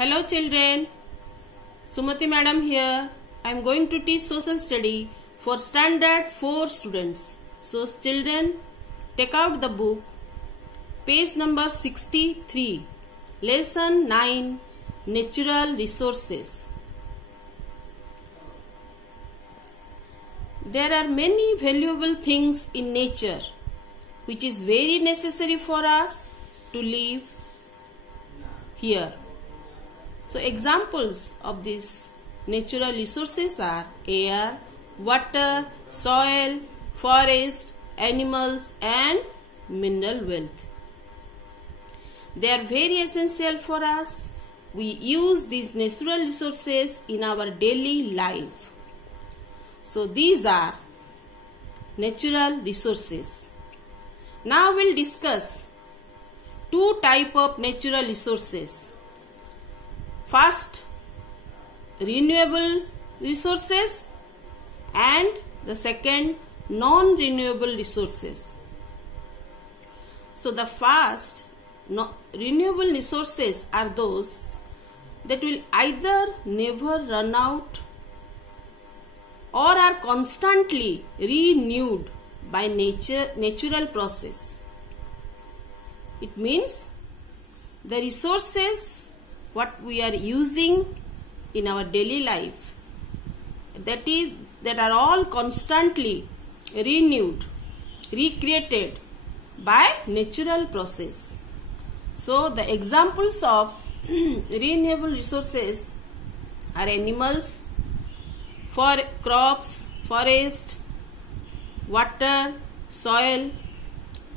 Hello children, Sumati madam here. I am going to teach social study for standard 4 students. So children, take out the book, page number 63, lesson 9, natural resources. There are many valuable things in nature which is very necessary for us to live here. So examples of these natural resources are air, water, soil, forest, animals and mineral wealth. They are very essential for us. We use these natural resources in our daily life. So these are natural resources. Now we'll discuss two types of natural resources. First, renewable resources and the second, non-renewable resources. So the first, renewable resources are those that will either never run out or are constantly renewed by natural process. It means the resources what we are using in our daily life that are all constantly renewed, recreated by natural process. So the examples of renewable resources are animals, for crops, forest, water, soil,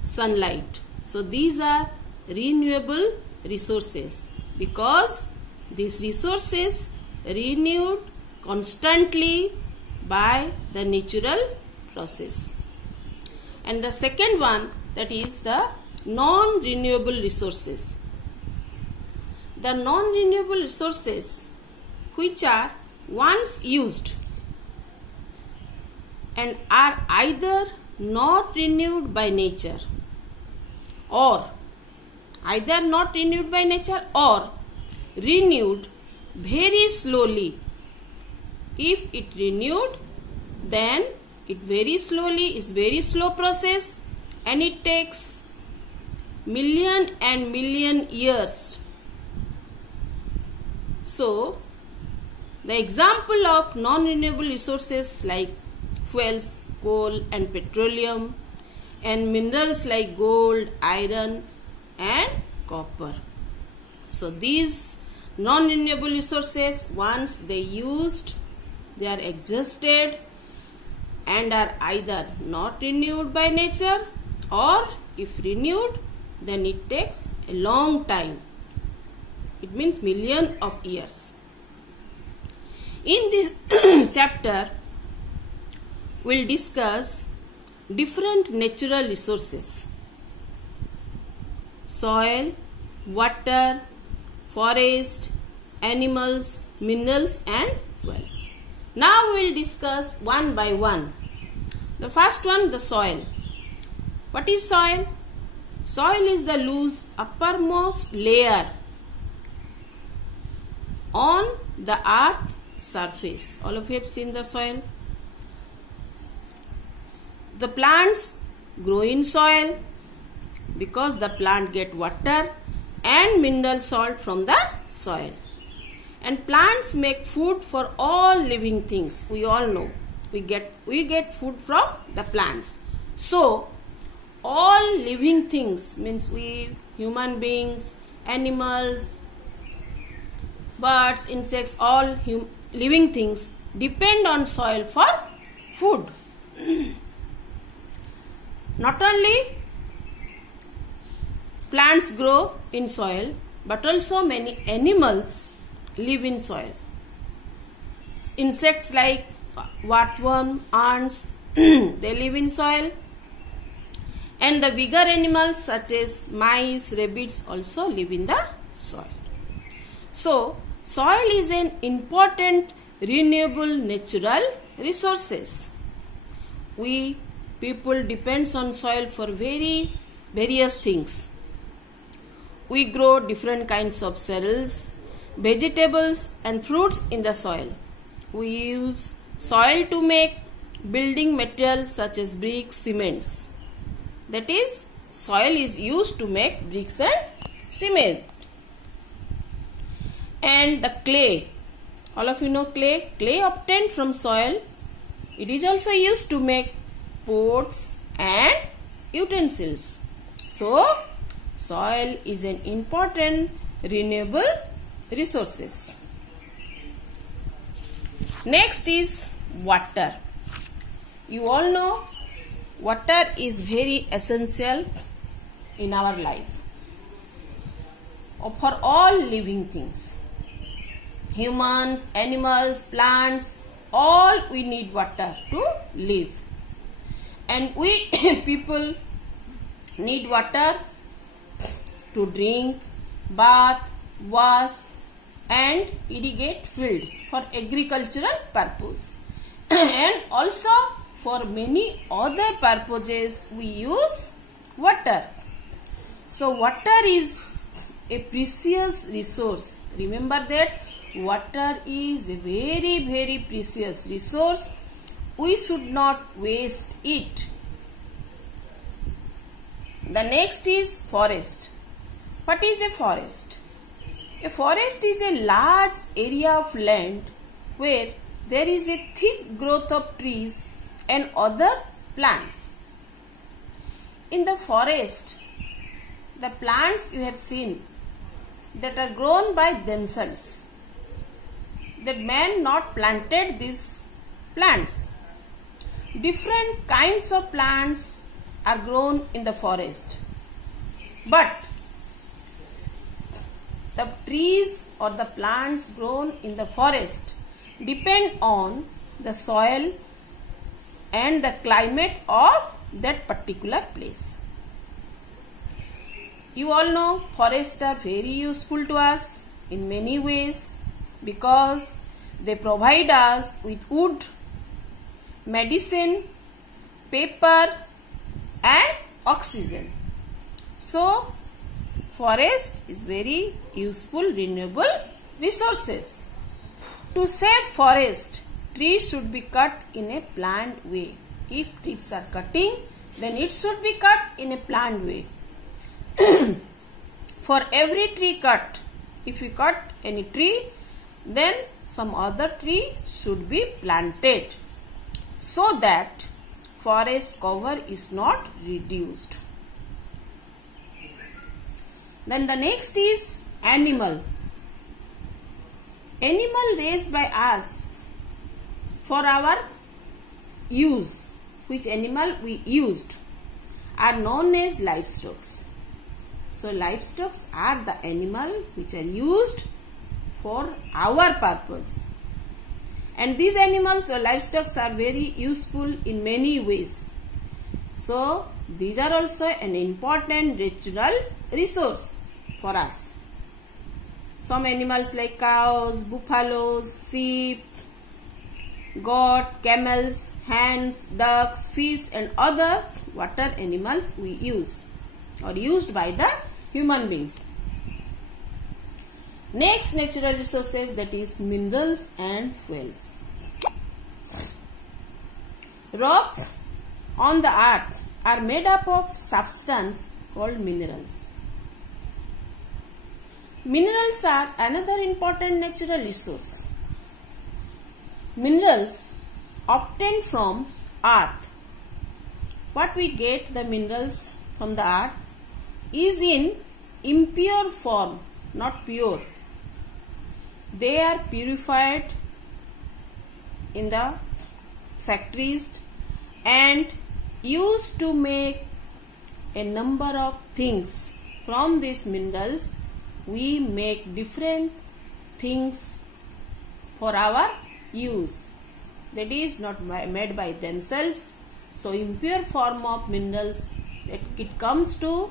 sunlight. So these are renewable resources because these resources renewed constantly by the natural process. And the second one, that is the non-renewable resources. The non-renewable resources which are once used and are either not renewed by nature or renewed very slowly. If it renewed, then it very slowly is very slow process and it takes million and million years. So the example of non-renewable resources like fuels, coal and petroleum, and minerals like gold, iron and copper. So these non-renewable resources, once they used, they are exhausted and are either not renewed by nature or if renewed, then it takes a long time. It means million of years. In this chapter, we'll discuss different natural resources: soil, water, forest, animals, minerals and fuels. Now we will discuss one by one. The first one, the soil. What is soil? Soil is the loose uppermost layer on the earth surface. All of you have seen the soil. The plants grow in soil because the plant get water and mineral salt from the soil. And plants make food for all living things. We all know we get food from the plants. So all living things means we human beings, animals, birds, insects, all living things depend on soil for food. Not only plants grow in soil, but also many animals live in soil. Insects like earthworm, ants, they live in soil. And the bigger animals such as mice, rabbits also live in the soil. So, soil is an important renewable natural resources. We people depends on soil for various things. We grow different kinds of cereals vegetables and fruits in the soil. We use soil to make building materials such as bricks, cements. That is, soil is used to make bricks and cement. And the clay, all of you know clay obtained from soil, it is also used to make pots and utensils. So, soil is an important renewable resources. Next is water. You all know water is very essential in our life for all living things. Humans, animals, plants, all we need water to live. And we people need water to drink, bath, wash and irrigate field for agricultural purpose. And also for many other purposes we use water. So water is a precious resource. Remember that water is a very, very precious resource. We should not waste it. The next is forest. What is a forest? A forest is a large area of land where there is a thick growth of trees and other plants. In the forest, the plants you have seen that are grown by themselves. The man not planted these plants. Different kinds of plants are grown in the forest. But the trees or the plants grown in the forest depend on the soil and the climate of that particular place. You all know forests are very useful to us in many ways because they provide us with wood, medicine, paper and oxygen. So, forest is very useful renewable resources. To save forest, trees should be cut in a planned way. If trees are cutting, then it should be cut in a planned way. For every tree cut, if we cut any tree, then some other tree should be planted so that forest cover is not reduced. Then the next is animal. Animal raised by us for our use, which animal we used, are known as livestock. So livestock are the animal which are used for our purpose. And these animals or livestock are very useful in many ways. So these are also an important natural resource for us. Some animals like cows, buffaloes, sheep, goat, camels, hens, ducks, fish and other water animals we use or used by the human beings. Next natural resources, that is minerals and fuels. Rocks on the earth are made up of substance called minerals. Minerals are another important natural resource. Minerals obtained from earth. What we get the minerals from the earth is in impure form, not pure. They are purified in the factories and used to make a number of things. From these minerals we make different things for our use. That is not made by themselves. So impure form of minerals, it comes to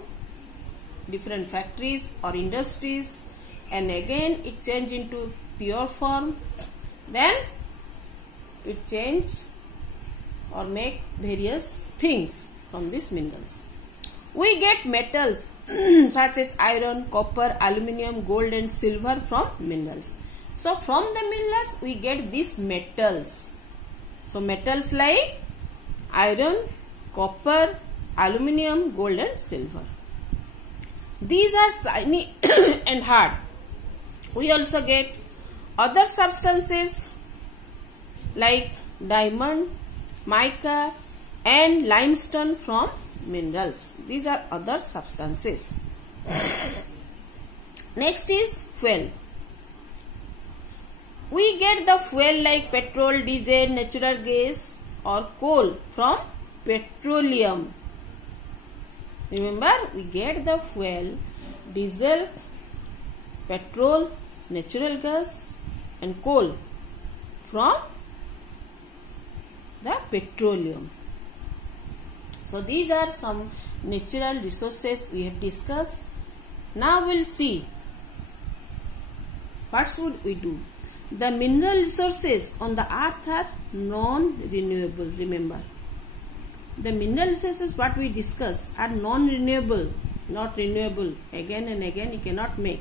different factories or industries and again it change into pure form, then it change or make various things from these minerals. We get metals such as iron, copper, aluminium, gold and silver from minerals. So from the minerals we get these metals. So metals like iron, copper, aluminium, gold and silver. These are shiny and hard. We also get other substances like diamond, mica and limestone from minerals. These are other substances. Next is fuel. We get the fuel like petrol, diesel, natural gas or coal from petroleum. Remember, we get the fuel, diesel, petrol, natural gas and coal from the petroleum. So these are some natural resources we have discussed. Now we'll see what should we do. The mineral resources on the earth are non-renewable. Remember, the mineral resources what we discuss are non-renewable, not renewable. Again and again you cannot make.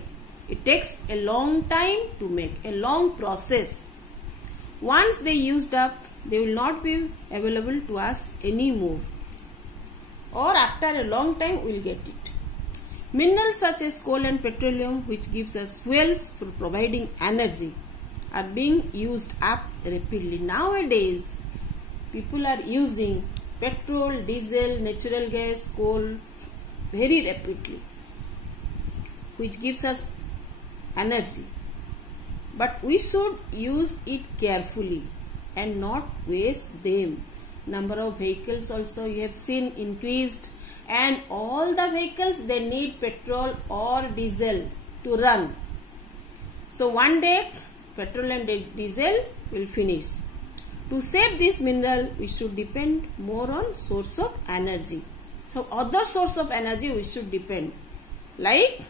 It takes a long time to make, a long process. Once they used up, they will not be available to us anymore. Or after a long time we will get it. Minerals such as coal and petroleum, which gives us fuels for providing energy, are being used up rapidly. Nowadays, people are using petrol, diesel, natural gas, coal very rapidly, which gives us energy. But we should use it carefully and not waste them. Number of vehicles also you have seen increased, and all the vehicles they need petrol or diesel to run. So one day petrol and diesel will finish. To save this mineral, we should depend more on source of energy. So other source of energy we should depend, like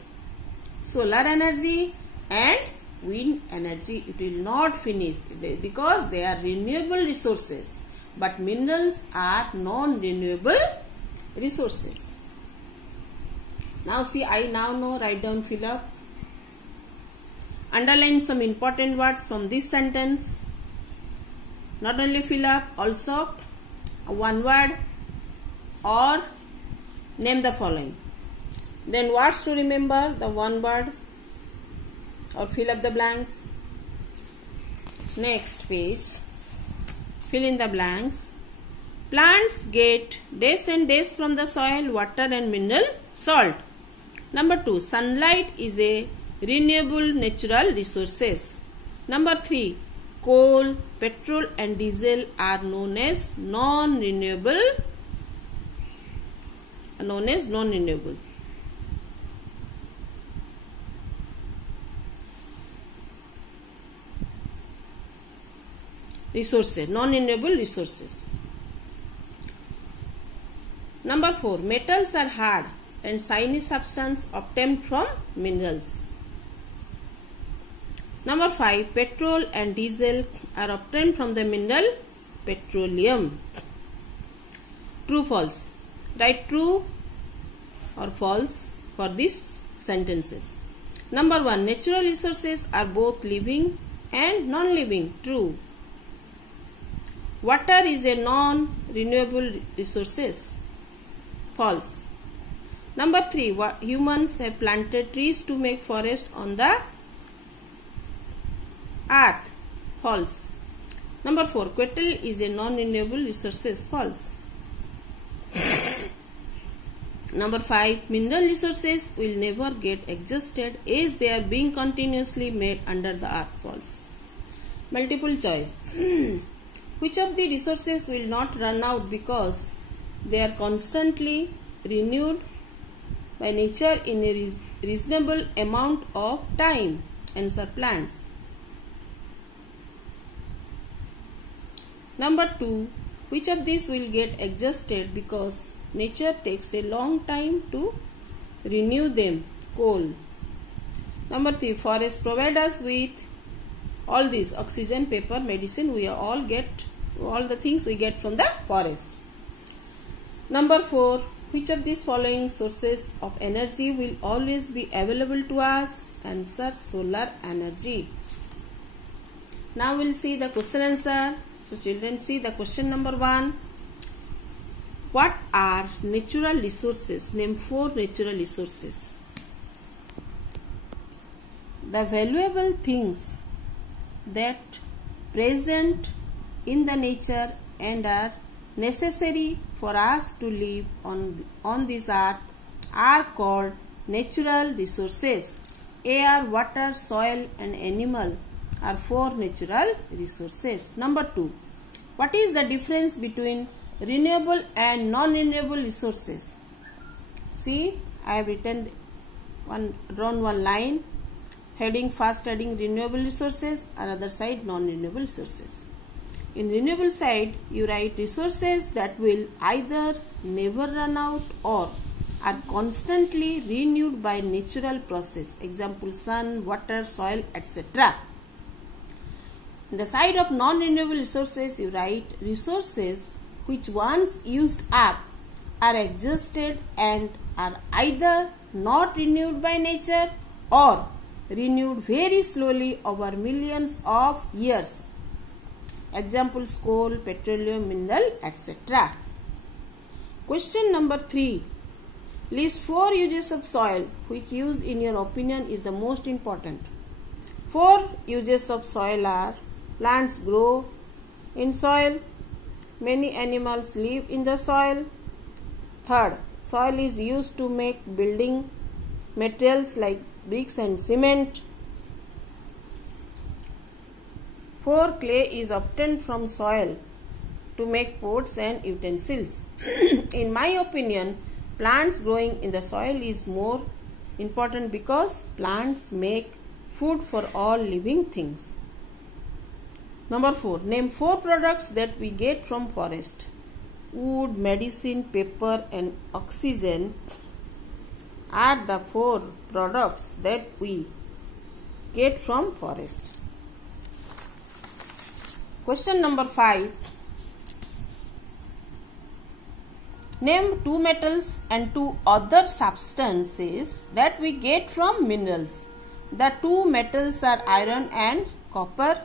solar energy and wind energy. It will not finish because they are renewable resources, but minerals are non-renewable resources. Now see, I now know, write down, fill up. Underline some important words from this sentence. Not only fill up, also one word or name the following. Then words to remember, the one word or fill up the blanks. Next page, fill in the blanks. Plants get days and days from the soil, water and mineral salt. Number 2, sunlight is a renewable natural resources. Number 3, coal, petrol and diesel are known as non-renewable. Resources, non-renewable resources. Number 4, metals are hard and shiny substance obtained from minerals. Number 5, petrol and diesel are obtained from the mineral petroleum. True, false. Write true or false for these sentences. Number 1, natural resources are both living and non-living. True. Water is a non-renewable resources. False. Number 3, humans have planted trees to make forest on the earth. False. Number 4, cattle is a non-renewable resources. False. Number 5, mineral resources will never get exhausted as they are being continuously made under the earth. False. Multiple choice. Which of the resources will not run out because they are constantly renewed by nature in a reasonable amount of time? Answer, plants. Number 2, which of these will get exhausted because nature takes a long time to renew them? Coal. Number 3, forests provide us with all these: oxygen, paper, medicine. We all get all the things we get from the forest. Number 4, Which of these following sources of energy will always be available to us? Answer: solar energy. Now we'll see the question answer. So children, see the question number 1. What are natural resources? Name 4 natural resources. The valuable things that present in the nature and are necessary for us to live on this earth are called natural resources. Air, water, soil and animal are 4 natural resources. Number 2. What is the difference between renewable and non-renewable resources? See, I have drawn one line. Heading, first heading renewable resources, another side non-renewable resources. In renewable side, you write resources that will either never run out or are constantly renewed by natural process. Example: sun, water, soil, etc. In the side of non-renewable resources, you write resources which once used up are exhausted and are either not renewed by nature or renewed very slowly over millions of years. Examples: coal, petroleum, mineral, etc. Question number 3. List 4 uses of soil. Which use in your opinion is the most important? 4 uses of soil are: plants grow in soil, many animals live in the soil. Third, soil is used to make building materials like bricks and cement. 4, clay is obtained from soil to make pots and utensils. In my opinion, plants growing in the soil is more important because plants make food for all living things. Number 4, name 4 products that we get from forest. Wood, medicine, paper and oxygen are the 4 products that we get from forest. Question number 5. Name 2 metals and 2 other substances that we get from minerals. The 2 metals are iron and copper.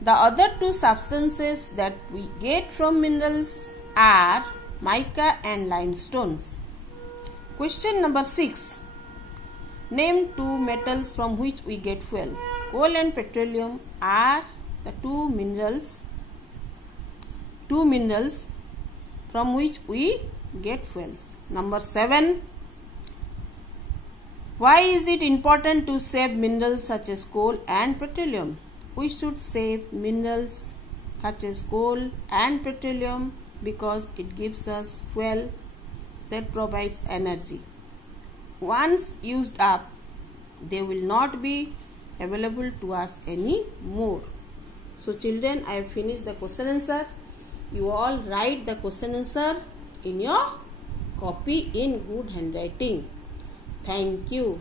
The other 2 substances that we get from minerals are mica and limestones. Question number 6. Name 2 metals from which we get fuel. Coal and petroleum are the 2 minerals from which we get fuels. Number 7. Why is it important to save minerals such as coal and petroleum? We should save minerals such as coal and petroleum because it gives us fuel that provides energy. Once used up, they will not be available to us anymore. So children, I have finished the question answer. You all write the question answer in your copy in good handwriting. Thank you.